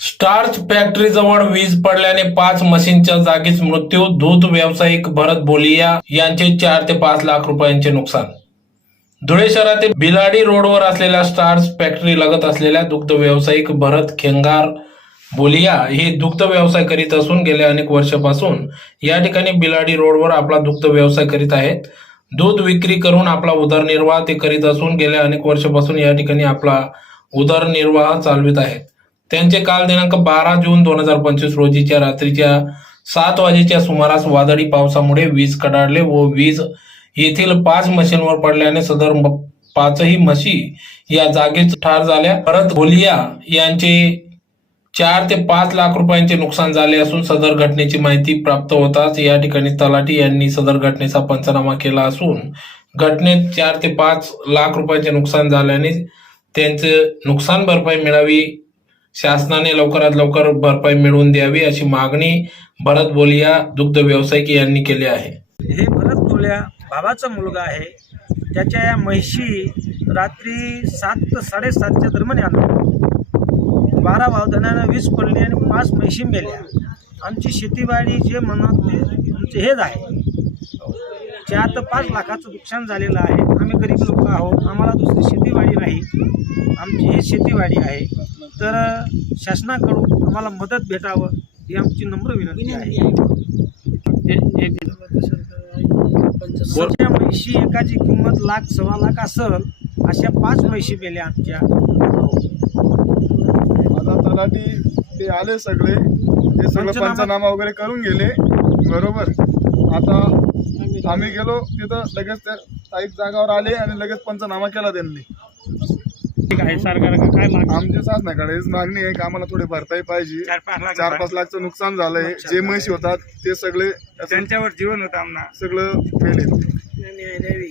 Starch फॅक्टरीजवळ वीज पडल्याने पाच मशीनच्या जागीच मृत्यू दूध व्यावसायिक भरत बोलिया यांचे चार ते पाच लाख रुपयांचे नुकसान. धुळे शहरातील बिलाडी रोडवर असलेल्या स्टार्च फॅक्टरी लगत असलेल्या दुग्ध व्यावसायिक भरत खेंगार बोलिया हे दुग्ध व्यवसाय करीत असून गेल्या अनेक वर्षापासून या ठिकाणी बिलाडी रोडवर आपला दुग्ध व्यवसाय करीत आहेत. दूध विक्री करून आपला उदरनिर्वाह ते करीत असून गेल्या अनेक वर्षापासून या ठिकाणी आपला उदरनिर्वाह चालवित आहेत. त्यांचे काल दिनांक बारा जून दोन हजार पंचवीस रोजीच्या रात्रीच्या सात वाजेच्या सुमारास वादळी पावसामुळे वीज कडाडले व वीज येथील पाच मशीनवर पडल्याने सदर पाचही म्हशी या जागीच ठार झाल्या. परत होलिया यांचे चार ते पाच लाख रुपयांचे नुकसान झाले असून सदर घटनेची माहिती प्राप्त होताच या ठिकाणी तलाठी यांनी सदर घटनेचा पंचनामा केला असून घटनेत चार ते पाच लाख रुपयांचे नुकसान झाल्याने त्यांचे नुकसान भरपाई मिळावी शासनाने लवकरात लवकर भरपाई मिळवून द्यावी अशी मागणी भरत बोलिया दुग्ध व्यावसायिक यांनी केली आहे. हे भरत बोल्या भावाचा मुलगा आहे. त्याच्या या म्हशी रात्री सात ते साडेसातच्या दरम्यान आलो बारा भावधनानं वीज पडली आणि पाच म्हशी मेल्या. आमची शेतीवाडी जे म्हणत ते आमचे हेच आहे. चार ते पाच लाखाचं नुकसान झालेलं आहे आम्ही गरीब लोक आहोत आम्हाला दुसरी शेतीवाडी नाही. आमची ही शेतीवाडी आहे. तर शासनाकडून आम्हाला मदत भेटावं ही आमची नम्र विनंती आहे. सध्या म्हशी एकाची किंमत लाख सव्वा लाख असल अशा पाच म्हशी मेल्या आमच्या. आता तलाठी ते आले सगळे. ते सगळं पंचनामा वगैरे करून गेले. बरोबर. आता आम्ही गेलो तिथं लगेच त्या स्थायिक जागावर आले आणि लगेच पंचनामा केला त्यांनी. ठीक आहे सरकार काय मागणी? आमच्या शासनाकडे हीच मागणी आहे की आम्हाला थोडी भरपाई पाहिजे. चार पाच लाख चार पाच लाखचं नुकसान झालंय. जे म्हशी होतात ते सगळे त्यांच्यावर जीवन होतं आम्हाला सगळं मेले